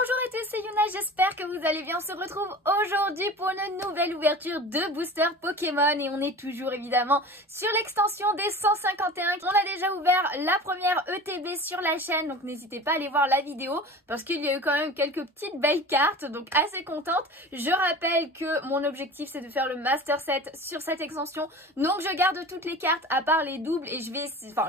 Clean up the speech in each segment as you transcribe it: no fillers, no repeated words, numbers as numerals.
Bonjour à tous, c'est Yuna, j'espère que vous allez bien. On se retrouve aujourd'hui pour une nouvelle ouverture de booster Pokémon et on est toujours évidemment sur l'extension des 151. On a déjà ouvert la première ETB sur la chaîne, donc n'hésitez pas à aller voir la vidéo parce qu'il y a eu quand même quelques petites belles cartes, donc assez contente. Je rappelle que mon objectif c'est de faire le Master Set sur cette extension, donc je garde toutes les cartes à part les doubles et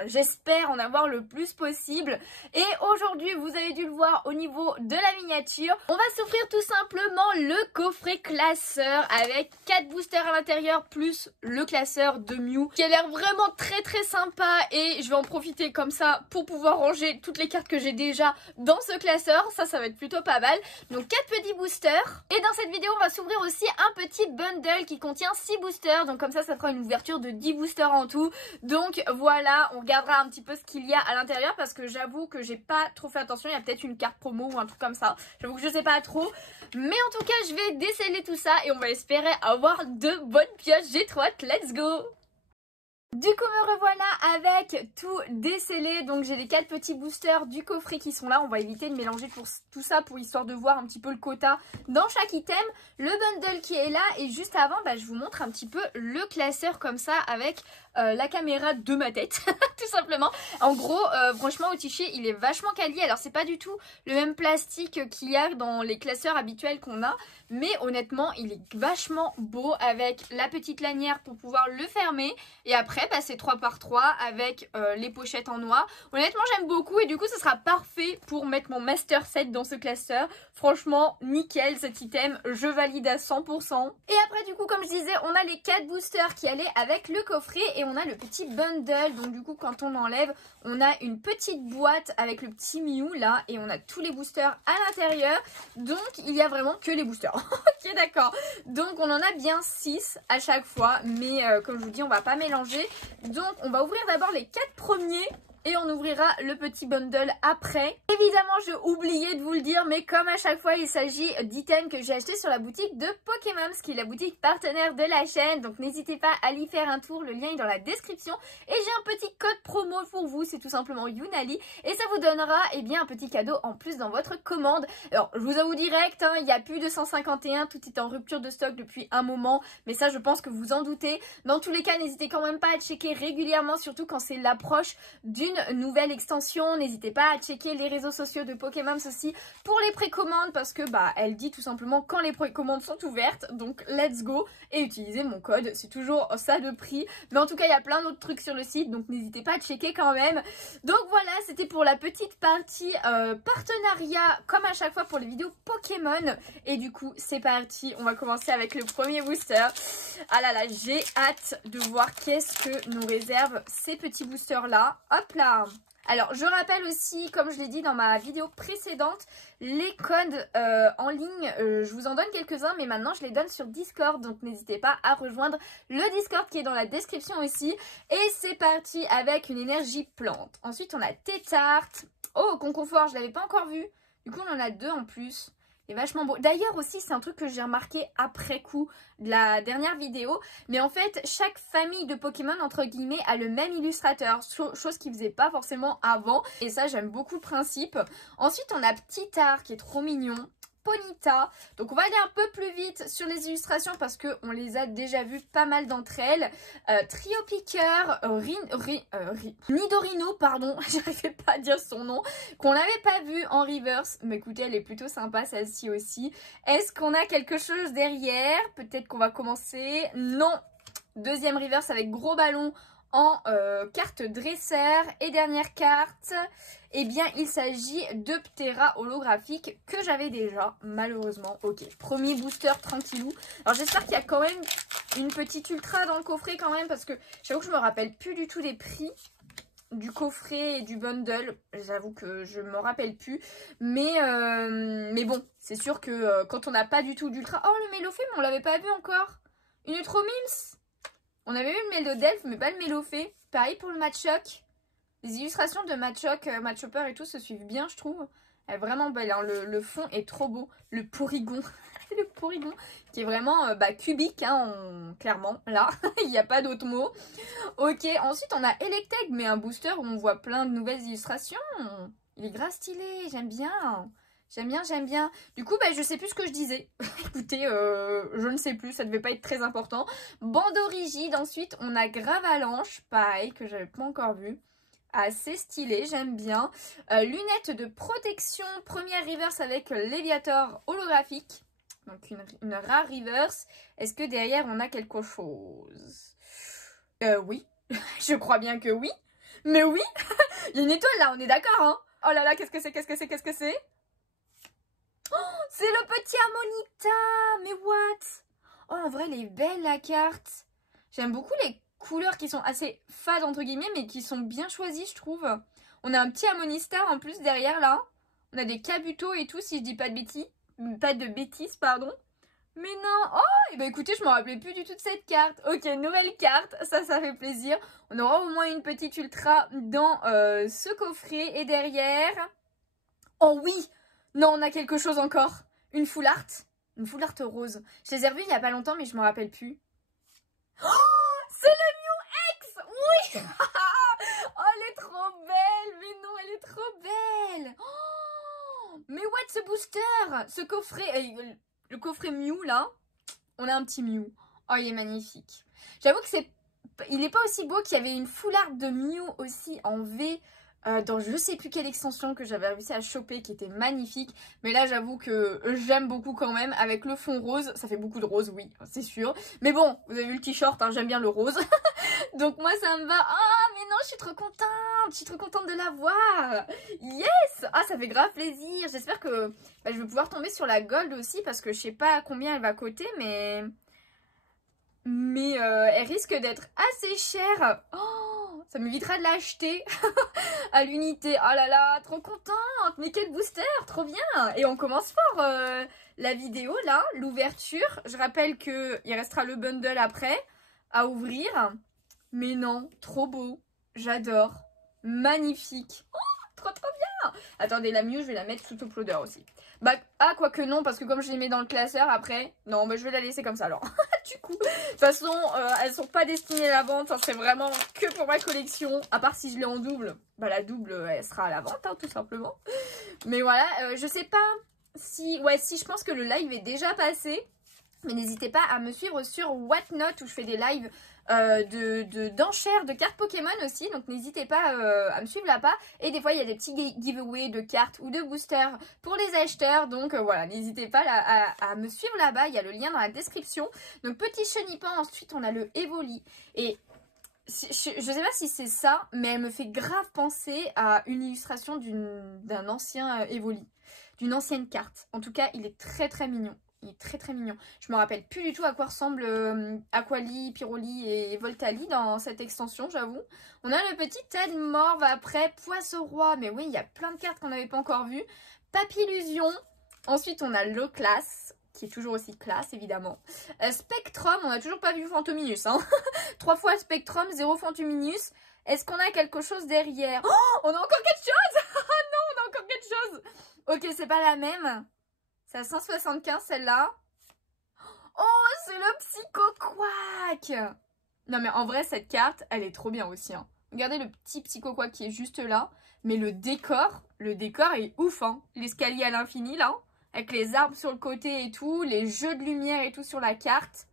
j'espère en avoir le plus possible. Et aujourd'hui, vous avez dû le voir au niveau de la miniature, on va s'offrir tout simplement le coffret classeur avec 4 boosters à l'intérieur plus le classeur de Mew qui a l'air vraiment très sympa et je vais en profiter comme ça pour pouvoir ranger toutes les cartes que j'ai déjà dans ce classeur. Ça va être plutôt pas mal. Donc 4 petits boosters et dans cette vidéo on va s'ouvrir aussi un petit bundle qui contient 6 boosters, donc comme ça fera une ouverture de 10 boosters en tout. Donc voilà, on regardera un petit peu ce qu'il y a à l'intérieur parce que j'avoue que j'ai pas trop fait attention. Il y a peut-être une carte promo ou un truc comme ça, j'avoue que je sais pas trop, mais en tout cas je vais déceler tout ça et on va espérer avoir de bonnes pioches. J'ai trop hâte, let's go. Du coup me revoilà avec tout décellé, donc j'ai les 4 petits boosters du coffret qui sont là. On va éviter de mélanger tout ça pour histoire de voir un petit peu le quota dans chaque item. Le bundle qui est là et juste avant je vous montre un petit peu le classeur comme ça avec la caméra de ma tête tout simplement. En gros franchement Otiché il est vachement quali. Alors c'est pas du tout le même plastique qu'il y a dans les classeurs habituels qu'on a, mais honnêtement il est vachement beau avec la petite lanière pour pouvoir le fermer et après c'est 3x3 avec les pochettes en noir. Honnêtement j'aime beaucoup et du coup ce sera parfait pour mettre mon master set dans ce classeur. Franchement nickel cet item, je valide à 100%. Et après du coup comme je disais on a les 4 boosters qui allaient avec le coffret et on a le petit bundle. Donc du coup quand on enlève on a une petite boîte avec le petit Mew là et on a tous les boosters à l'intérieur. Donc il y a vraiment que les boosters. Ok d'accord. Donc on en a bien 6 à chaque fois, mais comme je vous dis on va pas mélanger. Donc on va ouvrir d'abord les 4 premiers et on ouvrira le petit bundle après. Évidemment j'ai oublié de vous le dire, mais comme à chaque fois il s'agit d'items que j'ai acheté sur la boutique de Pokémon, qui est la boutique partenaire de la chaîne. Donc n'hésitez pas à y faire un tour, le lien est dans la description. Et j'ai un petit code promo pour vous, c'est tout simplement Yunali. Et ça vous donnera un petit cadeau en plus dans votre commande. Alors je vous avoue direct, il n'y a plus de 151, tout est en rupture de stock depuis un moment. Mais ça je pense que vous en doutez. Dans tous les cas n'hésitez quand même pas à checker régulièrement, surtout quand c'est l'approche d'une nouvelle extension. N'hésitez pas à checker les réseaux sociaux de Pokémon aussi pour les précommandes parce que elle dit tout simplement quand les précommandes sont ouvertes. Donc let's go et utilisez mon code, c'est toujours ça de prix. Mais en tout cas il y a plein d'autres trucs sur le site, donc n'hésitez pas à checker quand même. Donc voilà, c'était pour la petite partie partenariat comme à chaque fois pour les vidéos Pokémon. Et du coup c'est parti, on va commencer avec le premier booster. Ah là là, j'ai hâte de voir qu'est-ce que nous réservent ces petits boosters là. Hop là. Alors je rappelle aussi, comme je l'ai dit dans ma vidéo précédente, les codes en ligne, je vous en donne quelques-uns, mais maintenant je les donne sur Discord, donc n'hésitez pas à rejoindre le Discord qui est dans la description aussi. Et c'est parti avec une énergie plante. Ensuite on a Tétart. Oh, Conconfort, je l'avais pas encore vu, du coup on en a 2 en plus. C'est vachement beau. D'ailleurs aussi c'est un truc que j'ai remarqué après coup de la dernière vidéo, mais en fait chaque famille de Pokémon entre guillemets a le même illustrateur, chose qu'ils faisaient pas forcément avant, et ça j'aime beaucoup le principe. Ensuite on a Ptitard qui est trop mignon, Ponyta. Donc on va aller un peu plus vite sur les illustrations parce qu'on les a déjà vues pas mal d'entre elles. Trio Piqueur, Nidorino, pardon, j'arrivais pas à dire son nom, qu'on n'avait pas vu en reverse. Mais écoutez, elle est plutôt sympa celle-ci aussi. Est-ce qu'on a quelque chose derrière? Peut-être qu'on va commencer. Non, deuxième reverse avec gros ballon en carte dresseur. Et dernière carte, il s'agit de Ptera holographique que j'avais déjà malheureusement. Ok, premier booster tranquillou. Alors j'espère qu'il y a quand même une petite ultra dans le coffret quand même, parce que j'avoue que je me rappelle plus du tout des prix du coffret et du bundle. J'avoue que je me rappelle plus, mais bon, c'est sûr que quand on n'a pas du tout d'ultra... Oh, le Mélofée, mais on l'avait pas vu encore. Une Ultromims. On avait vu le Mélodelph, mais pas le Mélofée. Pareil pour le Machoke. Les illustrations de Machoke, Machopper et tout se suivent bien, je trouve. Elle est vraiment belle, hein. Le fond est trop beau. Le Porygon, le Porygon, qui est vraiment cubique, hein, clairement. Là, il n'y a pas d'autre mot. Ok, ensuite on a Electek, mais un booster où on voit plein de nouvelles illustrations. Il est grave stylé, j'aime bien. J'aime bien, j'aime bien. Du coup, bah, je sais plus ce que je disais. Écoutez, je ne sais plus, ça devait pas être très important. Bandeau rigide, ensuite, on a Gravalanche, pareil, que j'avais pas encore vu. Assez stylé, j'aime bien. Lunettes de protection, première reverse avec Léviator holographique. Donc une rare reverse. Est-ce que derrière, on a quelque chose? Oui. Je crois bien que oui. Mais oui, il y a une étoile là, on est d'accord, hein? Oh là là, qu'est-ce que c'est, qu'est-ce que c'est, qu'est-ce que c'est? C'est le petit Harmonita! Mais what? Oh, en vrai, elle est belle, la carte. J'aime beaucoup les couleurs qui sont assez fades, entre guillemets, mais qui sont bien choisies, je trouve. On a un petit Harmonistar en plus derrière, là. On a des Kabuto et tout, si je dis pas de bêtises. Pas de bêtises, pardon. Mais non! Oh! Et bah écoutez, je me rappelais plus du tout de cette carte. Ok, nouvelle carte, ça fait plaisir. On aura au moins une petite ultra dans ce coffret. Et derrière... Oh oui! Non, on a quelque chose encore. Une full art. Une full art rose. Je les ai revus il y a pas longtemps, mais je me rappelle plus. Oh! C'est le Mew X! Oui! Oh, elle est trop belle! Mais non, elle est trop belle! Oh! Mais what, ce booster! Ce coffret... le coffret Mew, là, on a un petit Mew. Oh, il est magnifique. J'avoue que c'est... Il n'est pas aussi beau qu'il y avait une full art de Mew aussi en V... dans je sais plus quelle extension que j'avais réussi à choper qui était magnifique. Mais là j'avoue que j'aime beaucoup quand même. Avec le fond rose, ça fait beaucoup de rose, oui, c'est sûr. Mais bon, vous avez vu le t-shirt, hein, j'aime bien le rose. Donc moi ça me va. Ah mais non, je suis trop contente de la voir. Yes. Ah, ça fait grave plaisir. J'espère que bah, je vais pouvoir tomber sur la gold aussi. Parce que je sais pas combien elle va coûter. Mais elle risque d'être assez chère. Oh, ça m'évitera de l'acheter à l'unité. Oh là là, trop contente. Mais quel booster, trop bien. Et on commence fort la vidéo là, l'ouverture. Je rappelle qu'il restera le bundle après à ouvrir. Mais non, trop beau. J'adore. Magnifique. Oh, trop bien. Attendez, la Mew, je vais la mettre sous top loader aussi. Bah, ah, quoique non, parce que comme je les mets dans le classeur après, non, bah, je vais la laisser comme ça alors. Du coup, de toute façon, elles sont pas destinées à la vente, ça serait vraiment que pour ma collection. À part si je l'ai en double, bah la double, elle sera à la vente, hein, tout simplement. Mais voilà, je sais pas si... Ouais, si, je pense que le live est déjà passé. Mais n'hésitez pas à me suivre sur Whatnot où je fais des lives d'enchères de cartes Pokémon aussi. Donc n'hésitez pas à me suivre là-bas. Et des fois il y a des petits giveaways de cartes ou de boosters pour les acheteurs. Donc voilà, n'hésitez pas à me suivre là-bas. Il y a le lien dans la description. Donc petit chenipan, ensuite on a le Evoli. Et je sais pas si c'est ça, mais elle me fait grave penser à une illustration d'un ancien Evoli. D'une ancienne carte. En tout cas, il est très très mignon. Il est très très mignon. Je me rappelle plus du tout à quoi ressemble Aquali, Pyroli et Voltali dans cette extension, j'avoue. On a le petit Tedmorve après, Poisson-Roi. Mais oui, il y a plein de cartes qu'on n'avait pas encore vues. Papillusion. Ensuite, on a Loclas, qui est toujours aussi classe, évidemment. Spectrum, on n'a toujours pas vu Fantominus. Hein. 3 fois Spectrum, 0 Fantominus. Est-ce qu'on a quelque chose derrière? Oh, on a encore quelque chose. Ah non, on a encore quelque chose. Ok, c'est pas la même. C'est à 175 celle-là. Oh, c'est le Psycho-Quack. Non mais en vrai, cette carte, elle est trop bien aussi. Hein. Regardez le petit Psycho-Quack qui est juste là. Mais le décor est ouf. Hein. L'escalier à l'infini là. Avec les arbres sur le côté et tout. Les jeux de lumière et tout sur la carte.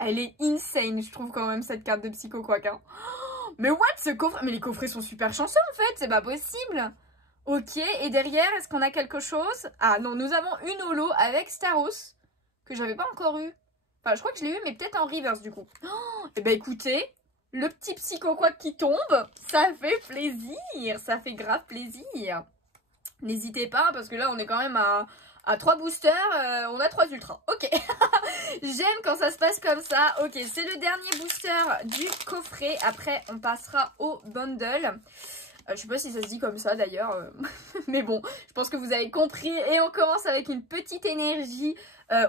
Elle est insane, je trouve quand même, cette carte de Psycho-Quack. Hein. Oh, mais what, ce coffret? Mais les coffrets sont super chanceux en fait, c'est pas possible. Ok, et derrière, est-ce qu'on a quelque chose? Ah non, nous avons une holo avec Staros, que j'avais pas encore eu. Enfin, je crois que je l'ai eu, mais peut-être en reverse du coup. Oh, et bah écoutez, le petit Psycho-Quack qui tombe, ça fait plaisir, ça fait grave plaisir. N'hésitez pas, parce que là, on est quand même à 3 boosters, on a 3 ultras. Ok, j'aime quand ça se passe comme ça. Ok, c'est le dernier booster du coffret. Après, on passera au bundle. Je sais pas si ça se dit comme ça d'ailleurs, mais bon, je pense que vous avez compris. Et on commence avec une petite énergie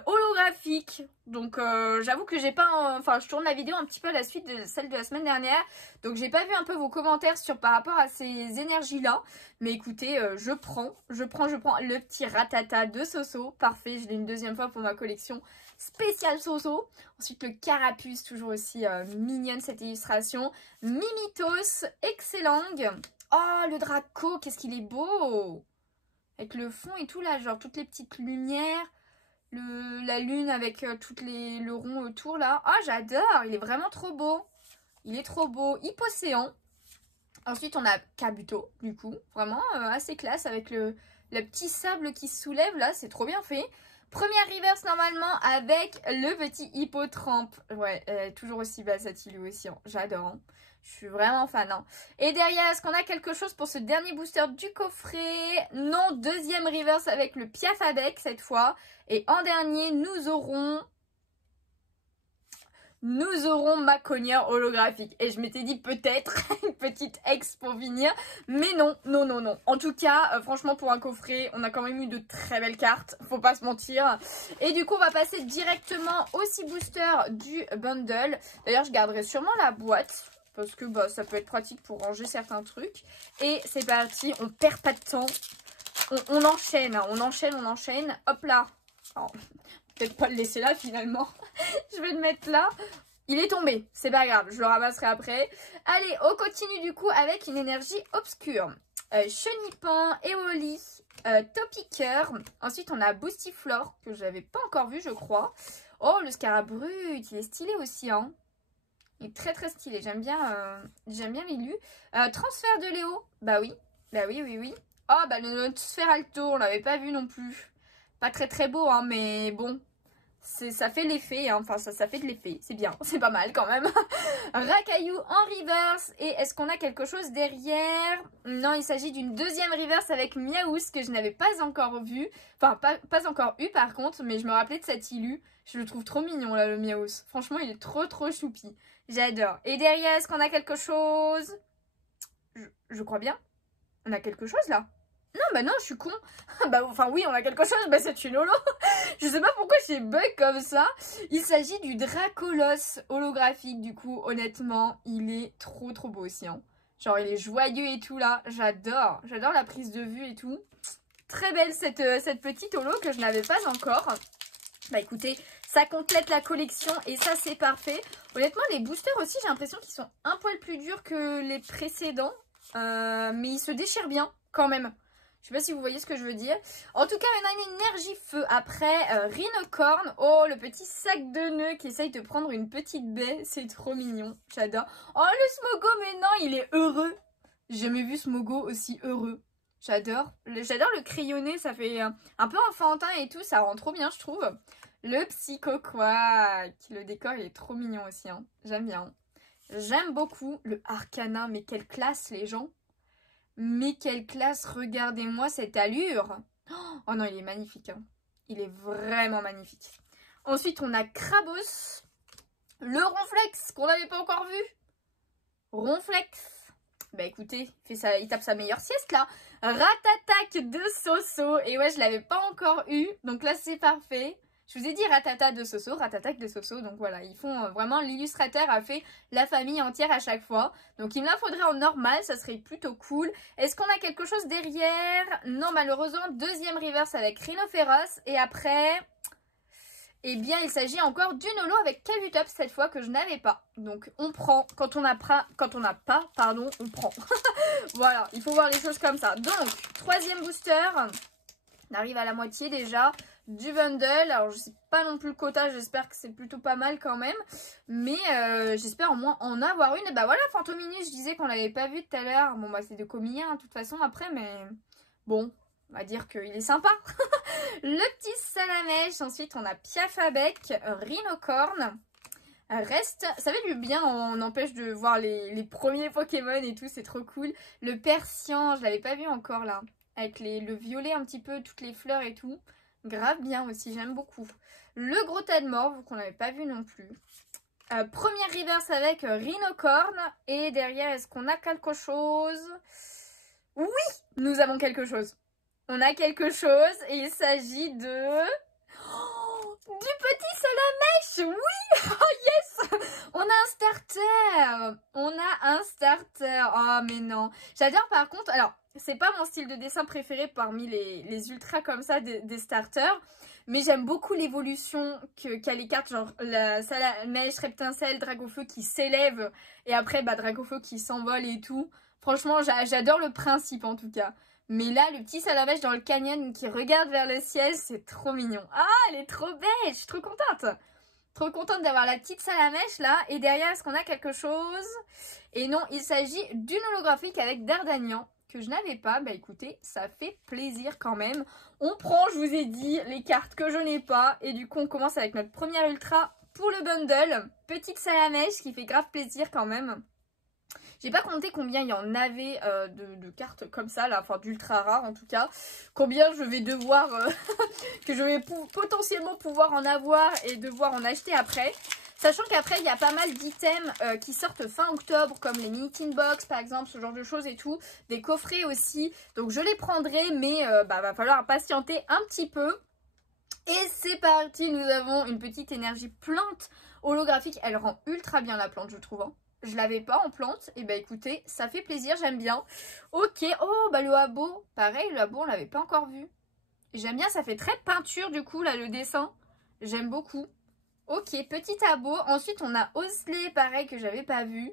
holographique. Donc j'avoue que j'ai pas... Enfin, je tourne la vidéo un petit peu à la suite de celle de la semaine dernière. Donc j'ai pas vu un peu vos commentaires par rapport à ces énergies-là. Mais écoutez, je prends le petit Ratata de Soso. Parfait, je l'ai une deuxième fois pour ma collection spéciale Soso. Ensuite le Carapuce, toujours aussi mignonne cette illustration. Mimitos, excellent. Oh, le Draco, qu'est-ce qu'il est beau! Avec le fond et tout là, genre toutes les petites lumières. La lune avec le rond autour là. Ah, j'adore, il est vraiment trop beau. Il est trop beau. Hypocéan. Ensuite, on a Kabuto, du coup. Vraiment assez classe avec le petit sable qui se soulève là. C'est trop bien fait. Première reverse normalement avec le petit Hippotrampe. Ouais, elle est toujours aussi belle cette île aussi. Hein. J'adore. Hein. Je suis vraiment fan. Hein. Et derrière, est-ce qu'on a quelque chose pour ce dernier booster du coffret? Non, deuxième reverse avec le Piafabec cette fois. Et en dernier, nous aurons Macogneur holographique. Et je m'étais dit peut-être une petite ex pour finir. Mais non, non, non, non. En tout cas, franchement, pour un coffret, on a quand même eu de très belles cartes. Faut pas se mentir. Et du coup, on va passer directement au 6 boosters du bundle. D'ailleurs, je garderai sûrement la boîte. Parce que bah, ça peut être pratique pour ranger certains trucs. Et c'est parti, on perd pas de temps. On enchaîne, hein, on enchaîne. Hop là. Alors, peut-être pas le laisser là finalement. Je vais le mettre là. Il est tombé, c'est pas grave, je le ramasserai après. Allez, on continue du coup avec une énergie obscure. Chenipan, Eoli, Topiqueur. Ensuite, on a Boostiflore, que je n'avais pas encore vu, je crois. Oh, le Scarabrut, il est stylé aussi, hein. Il est très très stylé, j'aime bien l'élu. Transfert de Léo, bah oui, oui. Oh, bah le Sphéralto, on l'avait pas vu non plus. Pas très très beau, hein, mais bon, ça fait l'effet, hein. Enfin ça fait de l'effet, c'est bien, c'est pas mal quand même. Rakaillou en reverse, et est-ce qu'on a quelque chose derrière? Non, il s'agit d'une deuxième reverse avec Miaous que je n'avais pas encore vu, enfin pas encore eu par contre, mais je me rappelais de cet illu. Je le trouve trop mignon là, le Miaous. Franchement, il est trop choupi. J'adore. Et derrière, est-ce qu'on a quelque chose? Je crois bien. On a quelque chose là? Non, bah non, je suis con. Bah, enfin, oui, on a quelque chose, bah c'est une holo. Je sais pas pourquoi j'ai bug comme ça. Il s'agit du Dracolos holographique, du coup, honnêtement, il est trop beau aussi. Hein. Genre, il est joyeux et tout là. J'adore la prise de vue et tout. Très belle cette petite holo que je n'avais pas encore. Bah écoutez, ça complète la collection et ça c'est parfait. Honnêtement, les boosters aussi, j'ai l'impression qu'ils sont un poil plus durs que les précédents. Mais ils se déchirent bien quand même. Je sais pas si vous voyez ce que je veux dire. En tout cas, on a une énergie feu après. Rhinocorn. Oh, le petit sac de nœuds qui essaye de prendre une petite baie. C'est trop mignon. J'adore. Oh, le Smogo, mais non, il est heureux. J'ai jamais vu Smogo aussi heureux. J'adore. J'adore le crayonné. Ça fait un peu enfantin et tout. Ça rend trop bien, je trouve. Le Psychoquack. Le décor, il est trop mignon aussi. Hein. J'aime bien. J'aime beaucoup le Arcana. Mais quelle classe, les gens. Mais quelle classe, regardez-moi cette allure. Oh non, il est magnifique. Hein. Il est vraiment magnifique. Ensuite, on a Crabos. Le Ronflex, qu'on n'avait pas encore vu. Ronflex. Bah écoutez, il tape sa meilleure sieste là. Ratatac de Soso. Et ouais, je l'avais pas encore eu. Donc là, c'est parfait. Je vous ai dit Ratata de Soso, Ratatac de Soso. Donc voilà, ils font vraiment, l'illustrateur a fait la famille entière à chaque fois. Donc il me la faudrait en normal, ça serait plutôt cool. Est-ce qu'on a quelque chose derrière? Non, malheureusement, deuxième reverse avec Rhinophéros. Et après, eh bien, il s'agit encore d'une holo avec Kabutops cette fois que je n'avais pas. Donc on prend, quand on n'a pas, on prend. Voilà, il faut voir les choses comme ça. Donc, troisième booster. On arrive à la moitié déjà du bundle. Alors, je sais pas non plus le quota. J'espère que c'est plutôt pas mal quand même. Mais j'espère au moins en avoir une. Et bah voilà, Fantomini, je disais qu'on l'avait pas vu tout à l'heure. Bon, bah c'est de Comiya, hein, de toute façon, après. Mais bon, on va dire qu'il est sympa. Le petit Salamèche. Ensuite, on a Piafabec, Rhinocorn. Reste, ça fait du bien, on empêche de voir les premiers Pokémon et tout, c'est trop cool. Le Persian, je l'avais pas vu encore là. Avec le violet un petit peu, toutes les fleurs et tout. Grave bien aussi, j'aime beaucoup. Le gros tas de morve qu'on n'avait pas vu non plus. Première reverse avec Rhinocorn. Et derrière, est-ce qu'on a quelque chose? Oui, nous avons quelque chose. On a quelque chose et il s'agit de... du petit Salamèche, oui. Oh yes. On a un starter. On a un starter. Oh mais non. J'adore par contre, alors... C'est pas mon style de dessin préféré parmi les ultras comme ça des starters. Mais j'aime beaucoup l'évolution qu'a les cartes. Genre la Salamèche, Reptincelle, Dragofeu qui s'élève. Et après bah, Dragofeu qui s'envole et tout. Franchement j'adore le principe en tout cas. Mais là, le petit salamèche dans le canyon qui regarde vers le ciel, c'est trop mignon. Ah, elle est trop belle, je suis trop contente. Trop contente d'avoir la petite salamèche là. Et derrière, est-ce qu'on a quelque chose? Et non, il s'agit d'une holographique avec D'Artagnan que je n'avais pas. Bah écoutez, ça fait plaisir quand même. On prend, je vous ai dit, les cartes que je n'ai pas. Et du coup, on commence avec notre première ultra pour le bundle. Petite salamèche qui fait grave plaisir quand même. J'ai pas compté combien il y en avait de cartes comme ça, là, enfin d'ultra rares en tout cas. Combien je vais devoir, que je vais potentiellement pouvoir en avoir et devoir en acheter après. Sachant qu'après, il y a pas mal d'items qui sortent fin octobre, comme les mini tin box par exemple, ce genre de choses et tout. Des coffrets aussi, donc je les prendrai, mais va falloir patienter un petit peu. Et c'est parti, nous avons une petite énergie plante holographique. Elle rend ultra bien la plante, je trouve, hein. Je l'avais pas en plante, et bah écoutez, ça fait plaisir, j'aime bien. Ok, oh bah le abo, pareil, le abo on l'avait pas encore vu. J'aime bien, ça fait très peinture du coup là le dessin, j'aime beaucoup. Ok, petit abo, ensuite on a Osley, pareil que j'avais pas vu.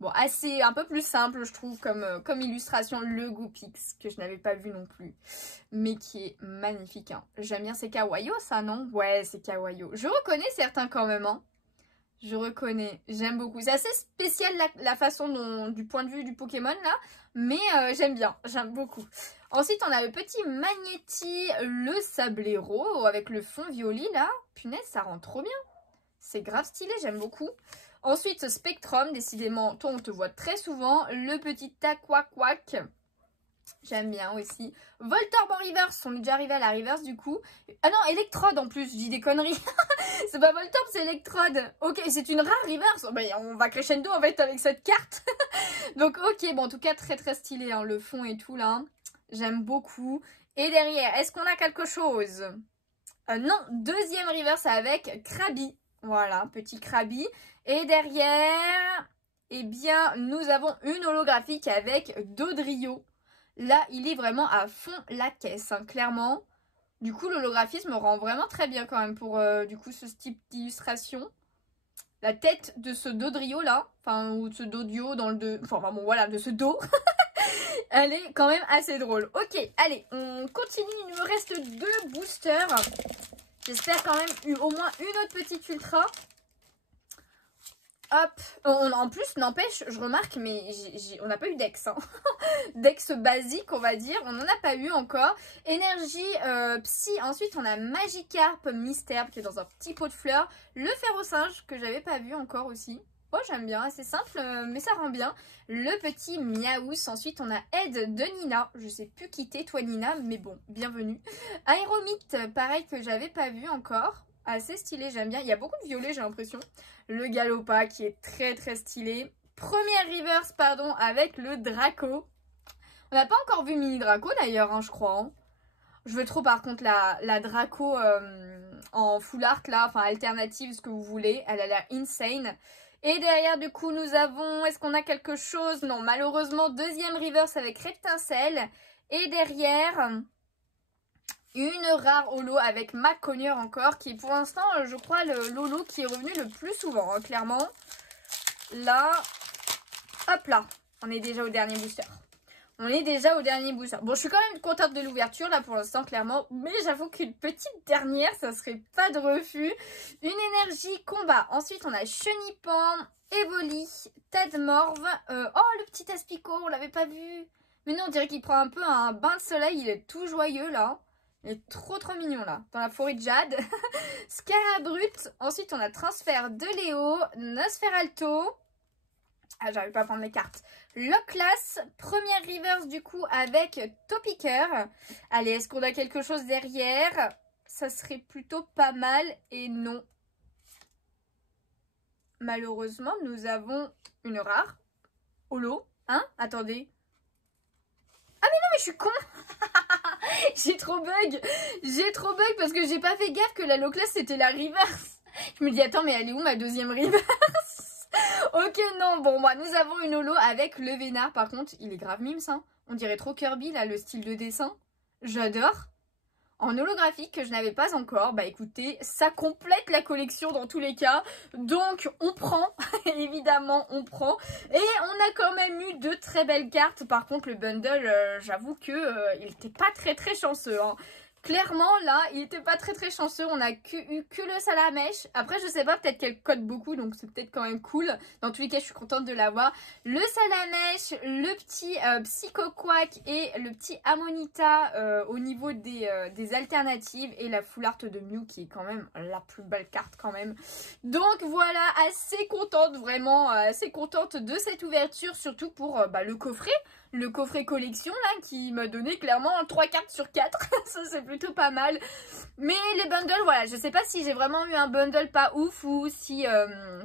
Bon, assez, un peu plus simple je trouve comme illustration, le Goopix que je n'avais pas vu non plus. Mais qui est magnifique, hein. J'aime bien, c'est kawaii ça non? Ouais, c'est kawaii. Je reconnais certains quand même, hein. Je reconnais, j'aime beaucoup. C'est assez spécial la façon dont, du point de vue du Pokémon là, mais j'aime bien, j'aime beaucoup. Ensuite, on a le petit Magnéti, le Sablero avec le fond violet là. Punaise, ça rend trop bien. C'est grave stylé, j'aime beaucoup. Ensuite, Spectrum, décidément, toi on te voit très souvent. Le petit Taquaquac. J'aime bien aussi. Voltorb en reverse, on est déjà arrivé à la reverse du coup. Ah non, Electrode en plus, je dis des conneries. C'est pas Voltorb, c'est Electrode. Ok, c'est une rare reverse. Oh, bah, on va crescendo en fait avec cette carte. Donc ok, bon en tout cas très très stylé, hein, le fond et tout là. J'aime beaucoup. Et derrière, est-ce qu'on a quelque chose? Non, deuxième reverse avec Krabi. Voilà, petit Krabi. Et derrière, eh bien, nous avons une holographique avec Dodrio. Là, il est vraiment à fond la caisse, hein, clairement. Du coup, l'holographisme rend vraiment très bien quand même pour du coup ce type d'illustration. La tête de ce Dodrio là, enfin, ou de ce Dodio dans le... Enfin, bon, voilà, de ce dos. Elle est quand même assez drôle. Ok, allez, on continue. Il me reste 2 boosters. J'espère quand même au moins une autre petite ultra. Hop, en plus, n'empêche, je remarque, mais on n'a pas eu Dex, hein. Dex basique, on va dire, on n'en a pas eu encore. Énergie Psy, ensuite on a Magikarp Mystère qui est dans un petit pot de fleurs. Le Ferrosinge que j'avais pas vu encore aussi. Oh, j'aime bien, assez simple, mais ça rend bien. Le petit Miaous, ensuite on a Aide de Nina. Je sais plus qui t'es toi Nina, mais bon, bienvenue. Aéromite, pareil que j'avais pas vu encore. Assez stylé, j'aime bien. Il y a beaucoup de violet, j'ai l'impression. Le Galopa qui est très très stylé. Première reverse, pardon, avec le Draco. On n'a pas encore vu Mini Draco d'ailleurs, hein, je crois. Hein. Je veux trop par contre la Draco en full art là, enfin alternative, ce que vous voulez. Elle a l'air insane. Et derrière du coup nous avons, est-ce qu'on a quelque chose? Non, malheureusement, deuxième reverse avec Reptincelle. Et derrière... une rare holo avec Macognier encore, qui est pour l'instant, je crois, le holo qui est revenu le plus souvent, hein, clairement. Là, hop là, on est déjà au dernier booster. On est déjà au dernier booster. Bon, je suis quand même contente de l'ouverture, là, pour l'instant, clairement. Mais j'avoue qu'une petite dernière, ça serait pas de refus. Une énergie combat. Ensuite, on a Chenipan, Evoli, Tadmorve. Oh, le petit Aspico, on l'avait pas vu. Mais non, on dirait qu'il prend un peu un bain de soleil. Il est tout joyeux, là. Il est trop trop mignon là, dans la forêt de Jade. Scarabrut, ensuite on a Transfert de Léo, Nosferalto. Ah, j'arrive pas à prendre les cartes. Loclas, première reverse du coup avec Topiqueur. Allez, est-ce qu'on a quelque chose derrière? Ça serait plutôt pas mal et non. Malheureusement, nous avons une rare. Holo, hein? Attendez. Ah mais non, mais je suis con. J'ai trop bug parce que j'ai pas fait gaffe que la Loclas c'était la reverse. Je me dis attends mais elle est où ma deuxième reverse? Ok non bon bah nous avons une holo avec le Vénard par contre il est grave mimes hein. On dirait trop Kirby là le style de dessin. J'adore. en holographique que je n'avais pas encore. Bah écoutez, ça complète la collection dans tous les cas. Donc on prend, évidemment on prend. Et on a quand même eu de très belles cartes. Par contre le bundle, j'avoue que il n'était pas très chanceux, hein. Clairement là il était pas très chanceux, on a eu que le Salamèche. Après je sais pas, peut-être qu'elle code beaucoup donc c'est peut-être quand même cool. Dans tous les cas je suis contente de l'avoir. Le Salamèche, le petit Psycho Quack et le petit Amonita au niveau des alternatives. Et la full art de Mew qui est quand même la plus belle carte quand même. Donc voilà, assez contente, vraiment assez contente de cette ouverture. Surtout pour le coffret. Le coffret collection là qui m'a donné clairement 3 cartes sur 4. Ça c'est plutôt pas mal. Mais les bundles, voilà, je sais pas si j'ai vraiment eu un bundle pas ouf ou si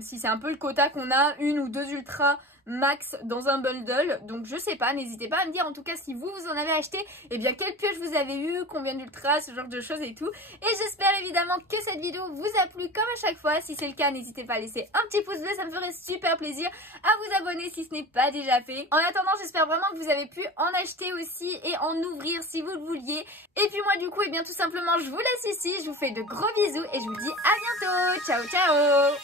c'est un peu le quota qu'on a, 1 ou 2 ultras max dans un bundle. Donc je sais pas, n'hésitez pas à me dire en tout cas si vous en avez acheté, et bien quelle pioche vous avez eu, combien d'ultras, ce genre de choses et tout. Et j'espère évidemment que cette vidéo vous a plu comme à chaque fois. Si c'est le cas, n'hésitez pas à laisser un petit pouce bleu, ça me ferait super plaisir. À vous abonner si ce n'est pas déjà fait. En attendant, j'espère vraiment que vous avez pu en acheter aussi et en ouvrir si vous le vouliez. Et puis moi du coup, et bien tout simplement, je vous laisse ici. Je vous fais de gros bisous et je vous dis à bientôt. Ciao ciao.